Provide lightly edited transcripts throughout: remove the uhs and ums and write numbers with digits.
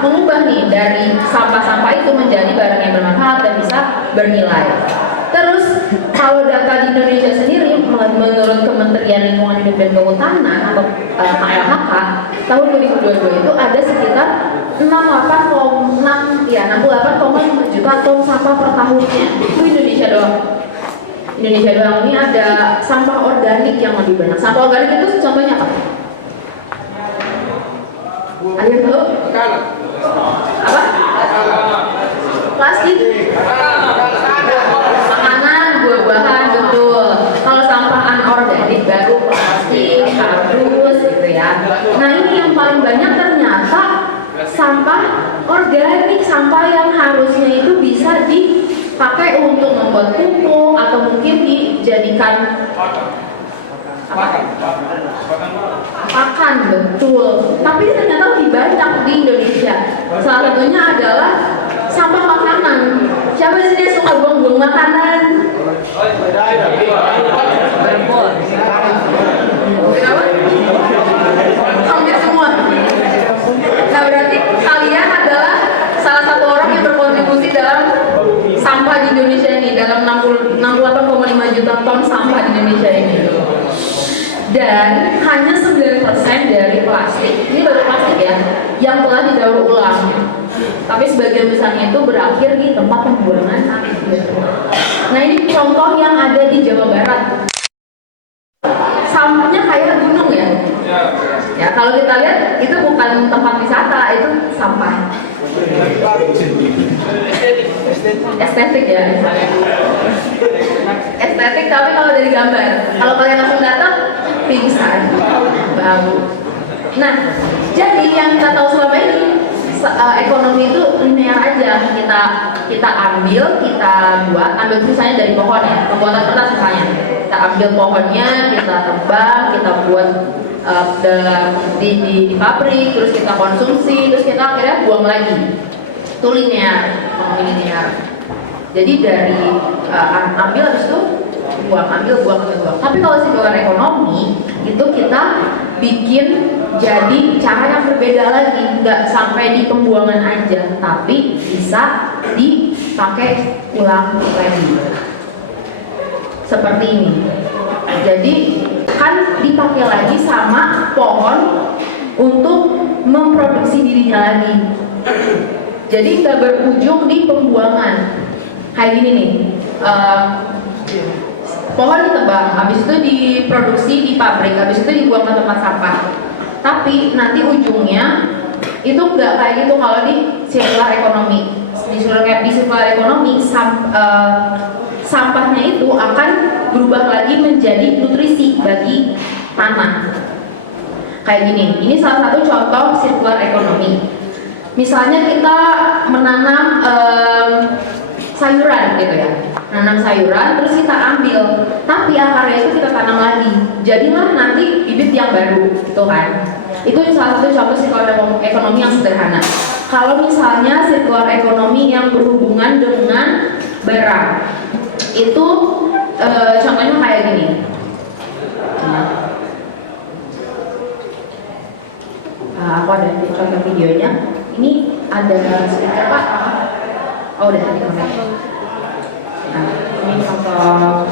mengubah nih dari sampah-sampah itu menjadi barang yang bermanfaat dan bisa bernilai. Terus kalau data di Indonesia sendiri menurut Kementerian Lingkungan Hidup dan Kehutanan atau KLHK tahun 2022 itu ada sekitar 68,5 juta ton sampah per tahunnya. Itu Indonesia doang. Indonesia doang. Ini ada sampah organik yang lebih banyak. Sampah organik itu contohnya apa? Ada yang tahu? Apa? Plastik. Makanan, buah-buahan, betul. Kalau sampah anorganik baru plastik, kardus, gitu ya. Nah ini yang paling banyak ternyata sampah organik, sampah yang harusnya itu bisa dipakai untuk membuat pupuk atau mungkin dijadikan pakan, betul. Tapi ternyata lebih banyak di Indonesia. Salah satunya adalah sampah makanan. Siapa di sini yang suka buang-buang makanan? Kenapa? Hampir semua. Nah berarti kalian adalah salah satu orang yang berkontribusi dalam sampah di Indonesia ini, dalam 68,5 juta ton sampah di Indonesia ini. Dan hanya 9% dari plastik, ini baru plastik ya, yang telah didaur ulang. Tapi sebagian besarnya itu berakhir di tempat pembuangan akhir. Nah ini contoh yang ada di Jawa Barat. Sampahnya kayak gunung ya. Ya kalau kita lihat itu bukan tempat wisata, itu sampah. Estetik ya. Estetik tapi kalau dari gambar. Kalau kalian langsung datang pingsan, bau. Nah, jadi yang kita tahu selama ini ekonomi itu linear aja. Kita ambil, kita ambil misalnya dari pohon ya, pembuatan kertas misalnya. Kita ambil pohonnya, kita tebang, kita buat di pabrik, terus kita konsumsi, terus kita akhirnya buang lagi. Itu linear, ekonomi linear. Jadi dari ambil habis itu buang, ambil, buang. Tapi kalau sirkular ekonomi itu kita bikin jadi cara yang berbeda lagi, nggak sampai di pembuangan aja, tapi bisa dipakai ulang lagi. Seperti ini. Jadi kan dipakai lagi sama pohon untuk memproduksi dirinya lagi. Jadi nggak berujung di pembuangan. Kayak gini nih. Pohon ditebang, habis itu diproduksi di pabrik, habis itu dibuang ke tempat sampah. Tapi nanti ujungnya itu nggak kayak gitu kalau di sirkular ekonomi. Di sirkular ekonomi sampahnya itu akan berubah lagi menjadi nutrisi bagi tanah. Kayak gini, ini salah satu contoh sirkular ekonomi. Misalnya kita menanam sayuran gitu ya. Nanam sayuran terus kita ambil, tapi akarnya itu kita tanam lagi, jadilah nanti bibit yang baru gitu kan. Itu salah satu contoh sirkular ekonomi yang sederhana. Kalau misalnya sirkular ekonomi yang berhubungan dengan barang, itu contohnya kayak gini. Aku ada contoh videonya. Ini ada speaker Pak. Oh udah tadi kamera. Nah, ini contoh.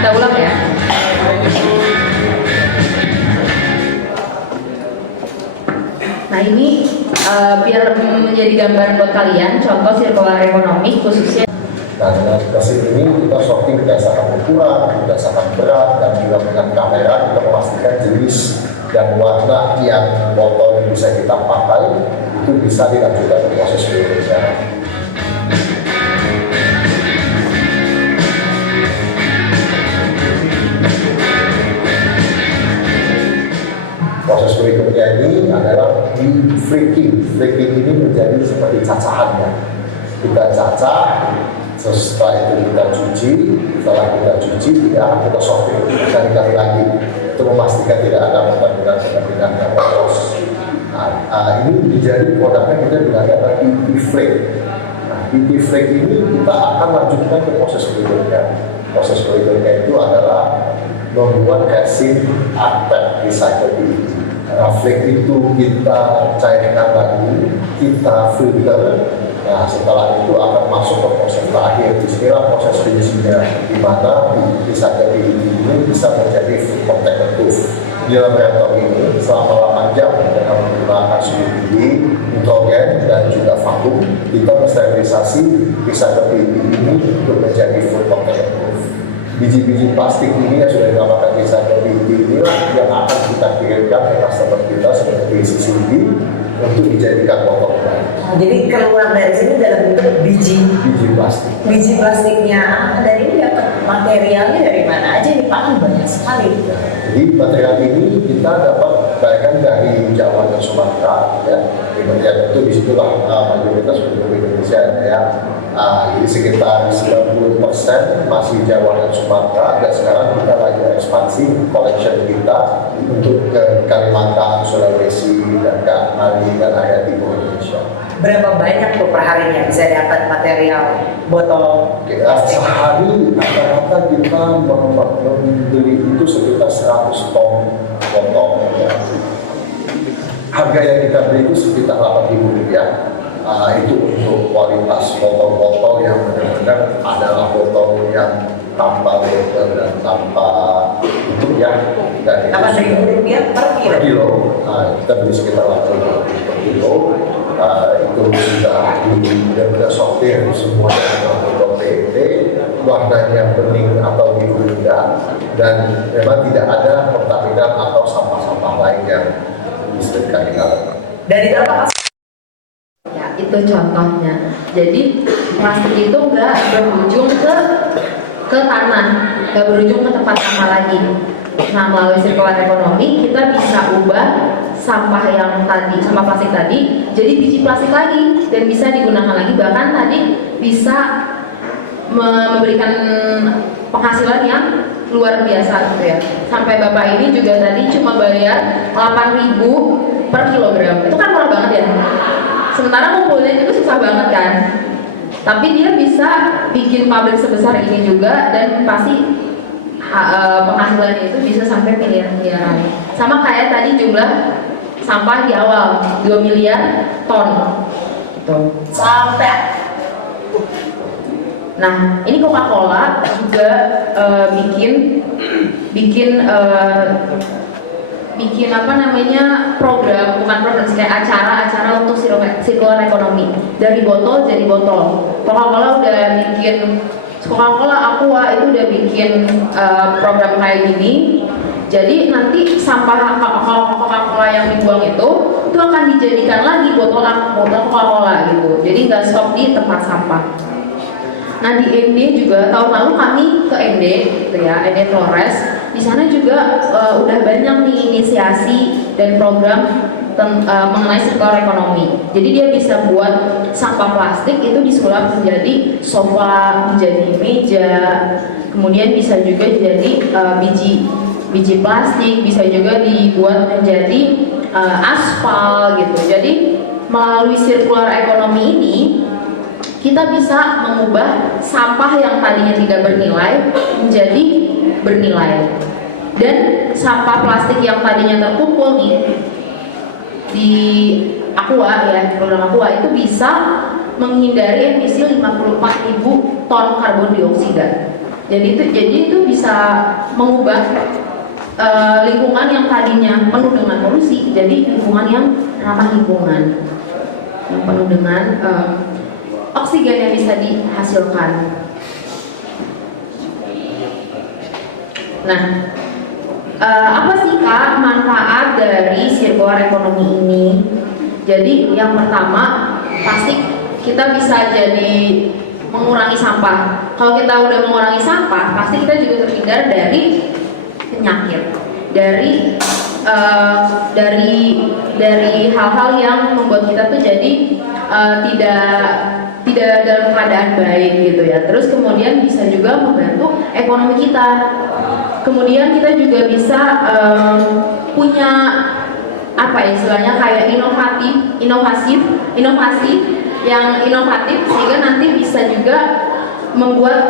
Kita ulang ya. Nah ini biar menjadi gambaran buat kalian contoh circular economy khususnya. Nah dengan mesin ini kita sorting berdasarkan ukuran, berdasarkan berat, dan juga dengan kamera kita memastikan jenis dan warna yang botol yang bisa kita pakai itu bisa dilanjutkan ke proses berikutnya. Proses berikutnya ini adalah di flaking. Flaking ini menjadi seperti cacahannya. Kita cacah, setelah itu kita cuci. Setelah kita cuci, tidak akan kita sortir sekali lagi untuk memastikan tidak ada perbedaan yang lolos. Nah, ini menjadi produknya kita bilangnya adalah PP flake. Nah, PP flake ini kita akan lanjutkan ke proses berikutnya. Proses berikutnya itu adalah membuat resin artefak recycle PET. Flake itu kita cairkan lagi, kita filter. Nah, setelah itu akan masuk ke proses terakhir. Istilah proses finishingnya, di mana recycle PET ini bisa menjadi full contact proof. Di dalam reaktor ini selama 8 jam dengan menggunakan suhu tinggi, nitrogen dan juga vakum, kita mensterilisasi recycle PET ini untuk menjadi full contact proof. Biji-biji plastik ini yang sudah dinamakan recycle PET inilah yang akan kita kirimkan ke customer kita seperti CCTV untuk dijadikan botol baru. Jadi keluar dari sini dalam bentuk biji plastik. Biji plastiknya, dan ini dapat materialnya dari mana aja nih Pak? Kan banyak sekali. Jadi material ini kita dapat bayangkan dari Jawa dan Sumatera, ya. Ya tentu disitulah mayoritas penduduk Indonesia ya. Jadi sekitar 90% masih Jawa dan Sumatera, dan sekarang kita lagi ekspansi collection kita untuk ke Kalimantan, Sulawesi, dan ke Bali dan area timur Indonesia. Berapa banyak tuh per harinya bisa dapat material botol? Sehari rata-rata kita membeli itu sekitar 100 ton botol. Ya. Harga yang kita beli itu sekitar Rp8.000. Itu untuk kualitas botol-botol yang benar-benar adalah botol yang tanpa label dan tanpa bentuk ya. Dan Rp8.000 per kilo. Kita beli sekitar Rp8.000 per kilo. Itu sudah sortir semuanya dengan botol PET, warnanya bening atau biru muda, dan memang tidak ada kontaminat atau sampah-sampah lain yang disebutkan di dalam. Dan itu apa? Ya, itu contohnya. Jadi plastik itu nggak berujung ke tanah, nggak berujung ke tempat sampah lagi. Nah, melalui circular economy kita bisa ubah sampah yang tadi, sampah plastik tadi jadi biji plastik lagi dan bisa digunakan lagi, bahkan tadi bisa memberikan penghasilan yang luar biasa gitu ya. Sampai Bapak ini juga tadi cuma bayar 8.000 per kilogram. Itu kan murah banget ya. Sementara ngumpulnya itu susah banget kan. Tapi dia bisa bikin pabrik sebesar ini juga, dan pasti penghasilannya itu bisa sampai miliaran. Sama kayak tadi jumlah sampah di awal 2 miliar ton gitu. Sampai. Nah, ini Coca-Cola juga bikin apa namanya bukan program sih, kayak acara untuk circular economy, dari botol jadi botol. Coca-Cola udah bikin Coca-Cola Aqua itu udah bikin program kayak gini. Jadi nanti sampah Coca-Cola yang dibuang itu akan dijadikan lagi botol Coca-Cola gitu. Jadi nggak stop di tempat sampah. Nah, di MD juga tahun lalu kami ke MD gitu ya, MD Flores. Di sana juga udah banyak nih inisiasi dan program mengenai circular economy. Jadi dia bisa buat sampah plastik itu disulap menjadi sofa, menjadi meja, kemudian bisa juga jadi biji plastik, bisa juga dibuat menjadi aspal gitu. Jadi melalui circular economy ini kita bisa mengubah sampah yang tadinya tidak bernilai menjadi bernilai. Dan sampah plastik yang tadinya terkumpul nih di Aqua ya, program Aqua itu bisa menghindari emisi 54.000 ton karbon dioksida. Jadi itu bisa mengubah lingkungan yang tadinya penuh dengan polusi jadi lingkungan yang ramah lingkungan, yang penuh dengan oksigen yang bisa dihasilkan. Nah, apa sih Kak manfaat dari circular economy ini? Jadi yang pertama pasti kita bisa jadi mengurangi sampah. Kalau kita udah mengurangi sampah, pasti kita juga terhindar dari penyakit, dari hal-hal yang membuat kita tuh jadi tidak dalam keadaan baik gitu ya. Terus kemudian bisa juga membantu ekonomi kita. Kemudian kita juga bisa punya apa ya istilahnya kayak inovasi yang inovatif sehingga nanti bisa juga membuat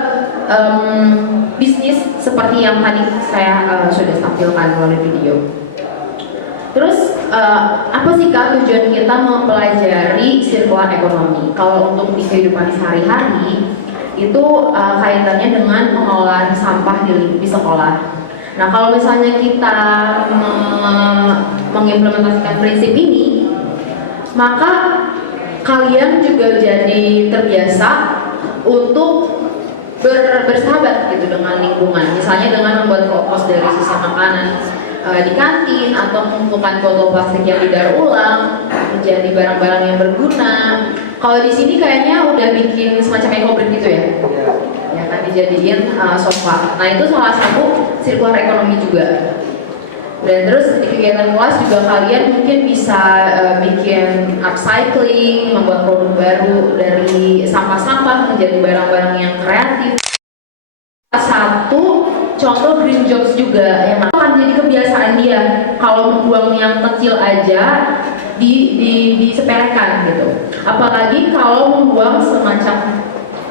bisnis seperti yang tadi saya sudah tampilkan melalui video. Terus apa sih Kak tujuan kita mempelajari circular economy? Kalau untuk di kehidupan sehari-hari itu kaitannya dengan pengolahan sampah di sekolah. Nah kalau misalnya kita mengimplementasikan prinsip ini, maka kalian juga jadi terbiasa untuk bersahabat gitu dengan lingkungan. Misalnya dengan membuat kompos dari sisa makanan di kantin atau mengumpulkan botol plastik yang didaur ulang menjadi barang-barang yang berguna. Kalau di sini kayaknya udah bikin semacam eco-brick gitu ya. Ya kan dijadiin sofa. Nah itu salah satu circular economy juga. Dan terus di kegiatan kelas juga kalian mungkin bisa bikin upcycling, membuat produk baru dari sampah-sampah menjadi barang-barang yang kreatif. Satu contoh green jobs juga yang akan jadi kebiasaan dia kalau membuang yang kecil aja disepelekan gitu. Apalagi kalau membuang semacam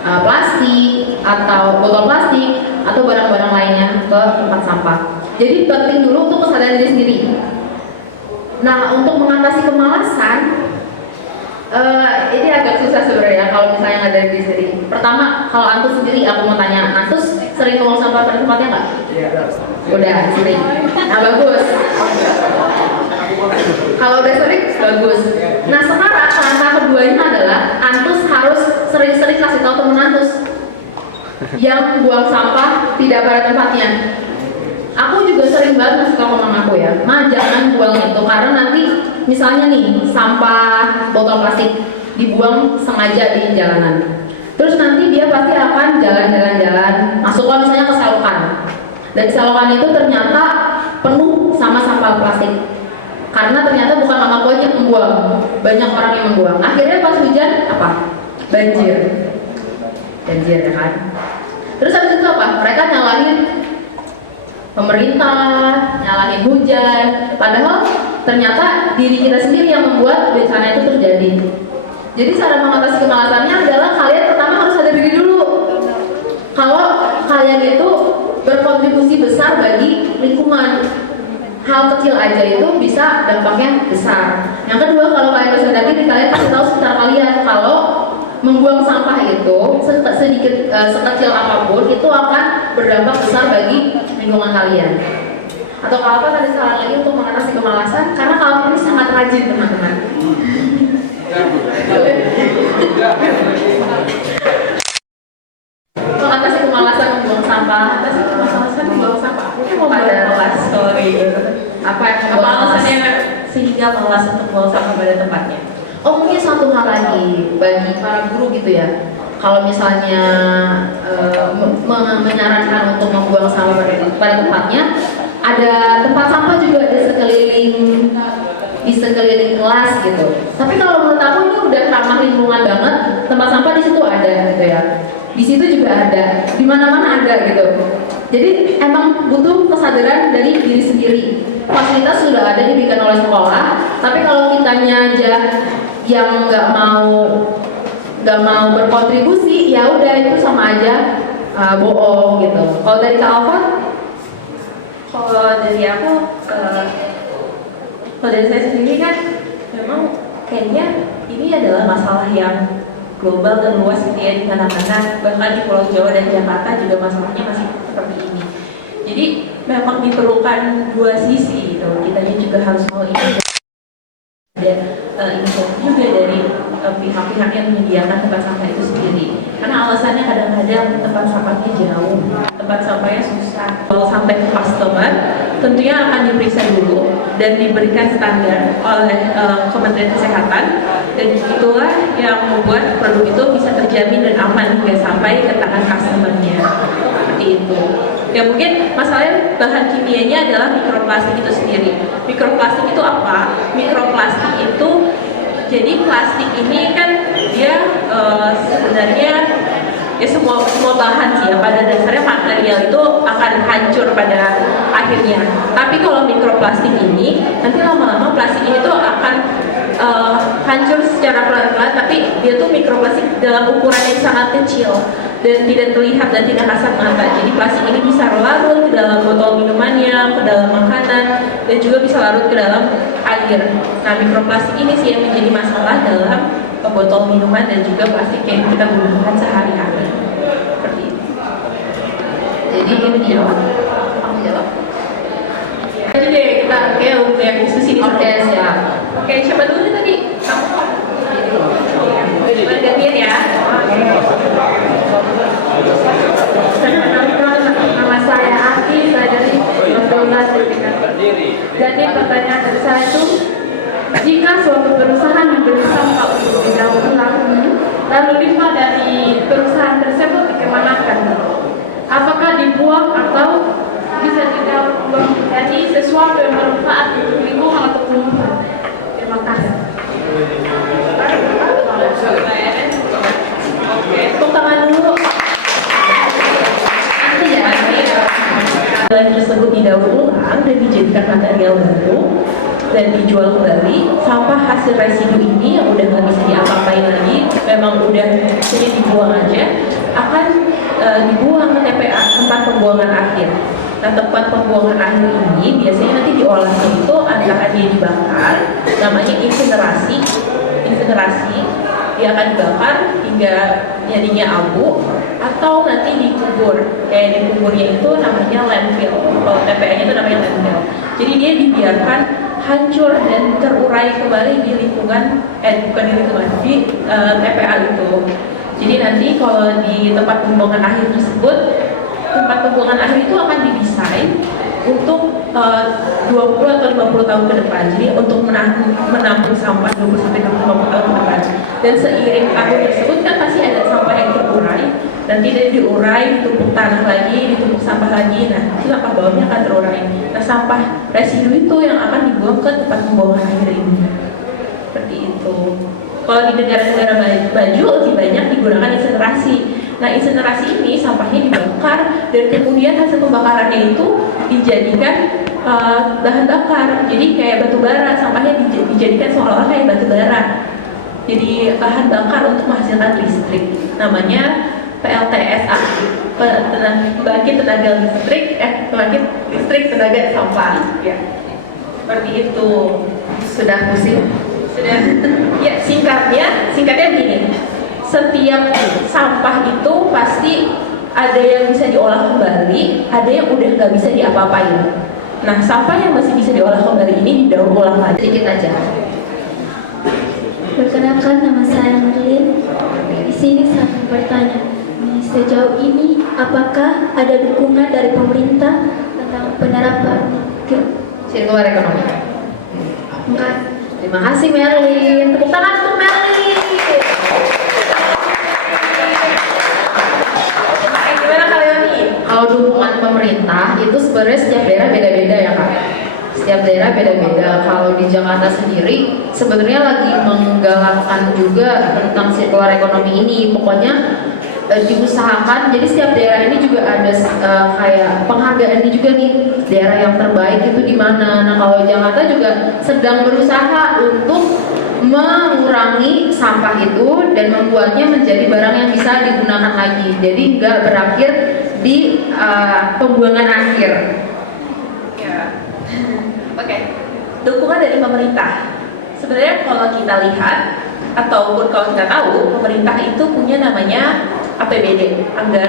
plastik atau botol plastik atau barang-barang lainnya ke tempat sampah. Jadi penting dulu untuk kesadaran diri sendiri. Nah untuk mengatasi kemalasan ini agak susah sebenarnya kalau misalnya nggak dari diri sendiri. Pertama kalau Antus sendiri aku mau tanya, Antus sering buang sampah pada tempatnya nggak? Iya. Udah sering. Nah bagus. Kalau udah sering bagus. Nah sekarang langkah keduanya adalah Antus harus sering-sering kasih tahu temen Antus yang buang sampah tidak pada tempatnya. Aku juga sering banget ngasih tau ke mamaku ya, Ma jangan buang itu karena nanti misalnya nih sampah botol plastik dibuang sengaja di jalanan. Terus nanti dia pasti akan jalan-jalan masuklah misalnya ke selokan. Dan selokan itu ternyata penuh sama sampah plastik. Karena ternyata bukan mamaku aja yang membuang, banyak orang yang membuang. Akhirnya pas hujan apa? Banjir ya kan. Terus habis itu apa? Mereka nyalahin pemerintah, nyalahin hujan, padahal ternyata diri kita sendiri yang membuat bencana itu terjadi. Jadi cara mengatasi kemalasannya adalah kalian pertama harus sadar diri dulu kalau kalian itu berkontribusi besar bagi lingkungan. Hal kecil aja itu bisa dampaknya besar. Yang kedua, kalau kalian bersadar diri, kalian kasih tahu sekitar kalian kalau membuang sampah itu sedikit sekecil apapun itu akan berdampak besar bagi lingkungan kalian. Atau kalau apa tadi saran lagi untuk mengatasi kemalasan, karena kalian ini sangat rajin teman-teman. Mengatasi kemalasan membuang sampah, atasi kemalasan membuang sampah. Aku mau pada kelas story. Apa alasannya sehingga malas untuk membuang sampah pada tempatnya? Oh mungkin satu hal lagi bagi para guru gitu ya. Kalau misalnya menyarankan untuk membuang sampah pada tempatnya, ada tempat sampah juga di sekeliling kelas gitu. Tapi kalau menurut aku ini udah ramah lingkungan banget, tempat sampah di situ ada gitu ya. Di situ juga ada, di mana-mana ada gitu. Jadi emang butuh kesadaran dari diri sendiri. Fasilitas sudah ada diberikan oleh sekolah, tapi kalau kitanya aja yang nggak nggak mau berkontribusi, ya udah itu sama aja bohong gitu. Kalau dari Kak Alfa? Kalau dari aku, kalau dari saya sendiri kan memang kayaknya ini adalah masalah yang global dan luas gitu ya, di mana-mana, bahkan di Pulau Jawa dan Jakarta juga masalahnya masih seperti ini. Jadi memang diperlukan dua sisi gitu. Kitanya juga harus mau ini ada inisiatif juga dari pihak-pihak yang menyediakan tempat sampah itu sendiri. Karena alasannya kadang-kadang tempat sampahnya jauh, tempat sampahnya susah. Kalau sampai ke customer, tentunya akan diperiksa dulu dan diberikan standar oleh Kementerian Kesehatan, dan itulah yang membuat produk itu bisa terjamin dan aman hingga sampai ke tangan customernya. Seperti itu. Ya mungkin masalahnya bahan kimianya adalah mikroplastik itu sendiri. Mikroplastik itu apa? Mikroplastik itu, jadi plastik ini kan dia sebenarnya ya semua bahan sih ya, pada dasarnya material itu akan hancur pada akhirnya. Tapi kalau mikroplastik ini nanti lama-lama plastik ini tuh akan hancur secara pelan-pelan, tapi dia tuh mikroplastik dalam ukuran yang sangat kecil dan tidak terlihat dan tidak kasat mata. Jadi plastik ini bisa larut ke dalam botol minumannya, ke dalam makanan, dan juga bisa larut ke dalam air. Nah, mikroplastik ini sih yang menjadi masalah dalam botol minuman dan juga plastik yang kita gunakan sehari-hari. Seperti itu. Jadi ini dijawab, aku jawab. Jadi deh kita kayak udah diskusi di Oke, siap. Oke, siapa dulu nih tadi? Kamu. Gantian ya. Nama saya Aki, saya dari Donat. Jadi pertanyaan dari saya itu, jika suatu perusahaan membeli sampah untuk didaur ulang, lalu limbah dari perusahaan tersebut dikemanakan? Apakah dibuang atau bisa didaur ulang? Jadi sesuatu yang bermanfaat untuk lingkungan atau penumpang. Terima kasih. Oke, tepuk tangan dulu. Bahan tersebut didaur ulang dan dijadikan material baru dan dijual kembali. Sampah hasil residu ini yang udah nggak bisa diapa-apain lagi, memang udah jadi dibuang aja, akan dibuang ke TPA, tempat pembuangan akhir. Nah, tempat pembuangan akhir ini biasanya nanti diolahnya itu antara dia dibakar, namanya insinerasi, dia akan dibakar hingga jadinya abu, atau nanti dikubur. Kayak dikuburnya itu namanya landfill. Kalau TPA-nya itu namanya landfill. Jadi dia dibiarkan hancur dan terurai kembali di lingkungan, bukan di lingkungan, di TPA itu. Jadi nanti kalau di tempat pembuangan akhir tersebut, tempat pembuangan akhir itu akan didesain untuk 20 atau 50 tahun ke depan. Jadi untuk menampung sampah 20 sampai 50 tahun ke depan. Dan seiring tahun tersebut kan pasti ada sampah yang terurai. Nanti dia diurai, ditumpuk tanah lagi, ditumpuk sampah lagi. Nah, itu sampah bawahnya akan terurai. Nah, sampah residu itu yang akan dibuang ke tempat pembuangan akhir ini. Seperti itu. Kalau di negara-negara maju lebih banyak digunakan insinerasi. Nah, insinerasi ini sampahnya dibakar dan kemudian hasil pembakarannya itu dijadikan bahan bakar. Jadi kayak batu bara, sampahnya dijadikan seolah-olah kayak batu bara. Jadi bahan bakar untuk menghasilkan listrik. Namanya PLTSA, pembangkit tenaga listrik tenaga sampah. Ya, seperti itu. Sudah pusing? Sudah. Ya, singkatnya begini. Setiap sampah itu pasti ada yang bisa diolah kembali, ada yang udah nggak bisa diapa-apain. Nah, sampah yang masih bisa diolah kembali ini didaur ulang lagi. Sedikit aja. Perkenalkan, nama saya Merlin. Di sini saya mau bertanya, sejauh ini apakah ada dukungan dari pemerintah tentang penerapan Sirkular ekonomi. enggak? Terima kasih Merlin. Tepuk tangan untuk Merlin. Gimana kalian nih? Kalau dukungan pemerintah itu sebenarnya setiap daerah beda-beda ya Kak. Setiap daerah beda-beda. Kalau di Jakarta sendiri sebenarnya lagi menggalakkan juga tentang sirkular ekonomi ini. Pokoknya diusahakan. Jadi setiap daerah ini juga ada kayak penghargaan ini juga nih, daerah yang terbaik itu di mana. Nah, kalau Jakarta juga sedang berusaha untuk mengurangi sampah itu dan membuatnya menjadi barang yang bisa digunakan lagi. Jadi nggak berakhir di pembuangan akhir. Ya. Oke. Dukungan dari pemerintah. Sebenarnya kalau kita lihat ataupun kalau kita tahu, pemerintah itu punya namanya APBD, anggaran